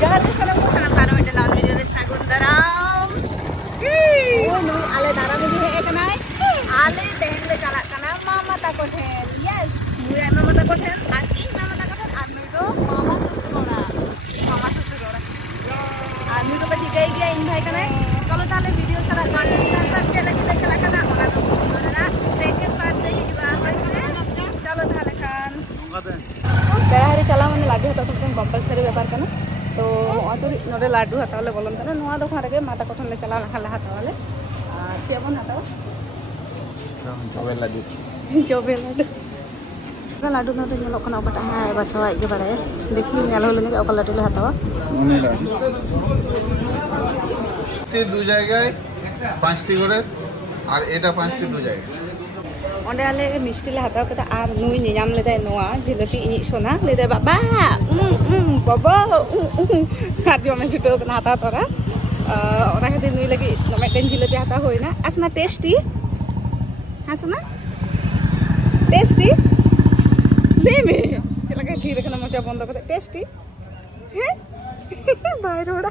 Jangan salam ko salam karo ite lawan video re sagun daram. Oh nu ale daram di he kanai. Ale tehn le chalak kana mama ta ko then. Yes. Mui mama ta ko then ar in mama ta ko then ar nu do mama susura. Mama susura. Ar nu do pati gai gaya in bhai kanai. Chalo tale video chala continue tar chele kita chala kana ona do. Ona second part dekhi diba hoy kane. Chalo tale kan. बेड़ा हरी चला मैंने लाडू हता compulsory व्यापार करना तो नोडे लाडू हतावले बोलन करना नोआ दोकान रे माता कोठन ले चला लखा हतावले चेबन हताव जोबे लाडू ना तो लोकना ओकटा है बछवा के बारे देखी नेल होले ने ओका लाडू ले हताव मने लाडू ते दो জায়গায় পাঁচটি করে আর এটা পাঁচটি দো জায়গায় onde ale misti le hataw kata ar nui nyam le dai noa jilepi ini sona le dai baba baba hat yo me chuto kana hata tora ona khati nui lagi nome ten jilepi hata hoina asna tasty hasna tasty leme chela ka dhire kana mocha bondo kate tasty he bai roda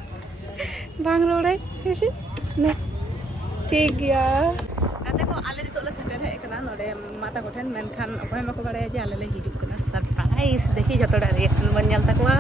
bang roda heshi ne ठीक गया kata ko ale di tole setter he kana node mata koten menkhan okoy mako bare je ale le hiduk kana surprise dekhi joto da reaction ban nyal takwa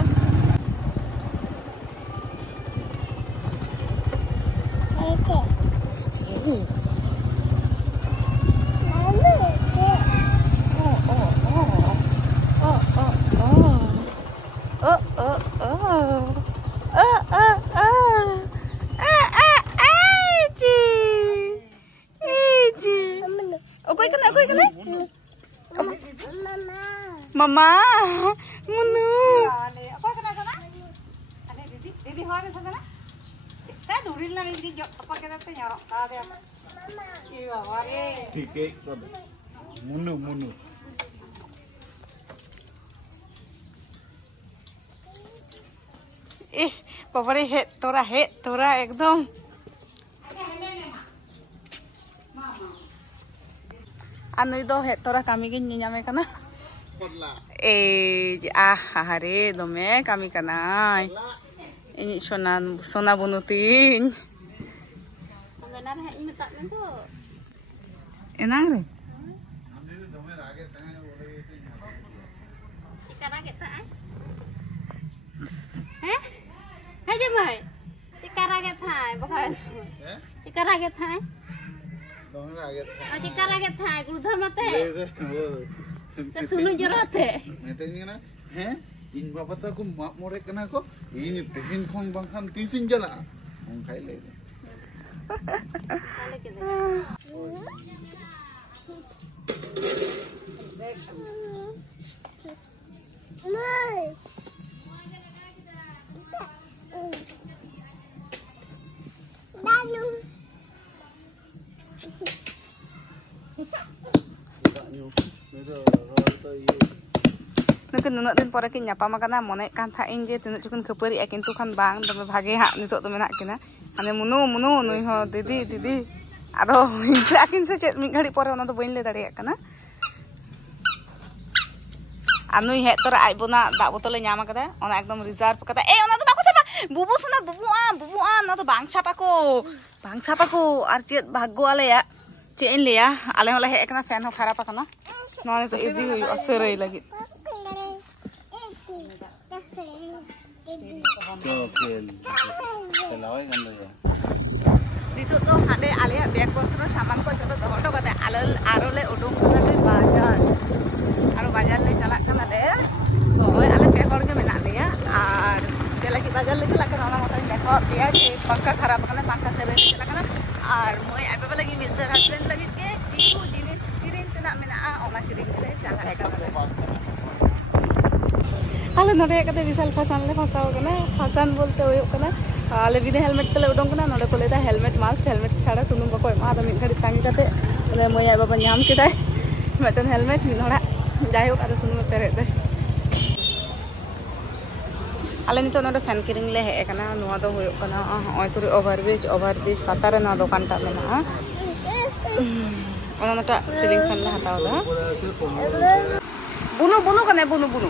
Mama, munu. Apa kena sana? Ada didi hari sana? Kita duril lagi di apa kita tu nyorok ada. Iya, hari. Tiket, munu. Papa he tora ekdom. Anu itu he tora kami gini nyame kana. Hare dome kami kanai ini sona bunutin enak re Sunu jorate. Metanya na, in bapak aku mak morek kena ko, ini tehin kong bangkan tisin jala, mungkai le. Nukin nunuk din pore kin nyapa makana monek kan tha inje tinuk chukun khapari kintu khan bang dome bhage ha nitok do menak kina hane munu nui ho didi ado inse akin se chet mid ghadi pore ona do bain le dareyak kana anui he tora ai bona da botole nyama kada ona ekdom reserve kada ona do bako chapa bubu sona bubu ona do bang chapa ko ar chet bhaggo ale ya chet in le ya ale hola he ekna fan ho kharap kana none to idi hui aserai lagi Dito to hade alia bag potro saman ko joto doho to kate aro le udung kana le bazar le chalak kana le to oi ale pe hor ge mena le ya ar jela ki bazar le chalak kana ona motai dekho pia ke pakka kharap kana pakka sere le chalak kana ar moi abe lagi Mr. Husband lagi ke kichu jinis kirim tena mena ona kirim le chalak kana le ale node kate bisal fasan kana fasan bolte hoyo kana ale bide helmet tele udong kana node kole da helmet must helmet chhara sunum bako ema ada min khari tangi kate ole moi ai baba nyam kedai meten helmet min hora jai hok ada sunum pere de ale nito node fan kiring le he kana noa do hoyo kana oi turi overbridge latare na dokan ta mena ona nata ceiling fan le hataw da बुनु बुनु कने बुनु बुनु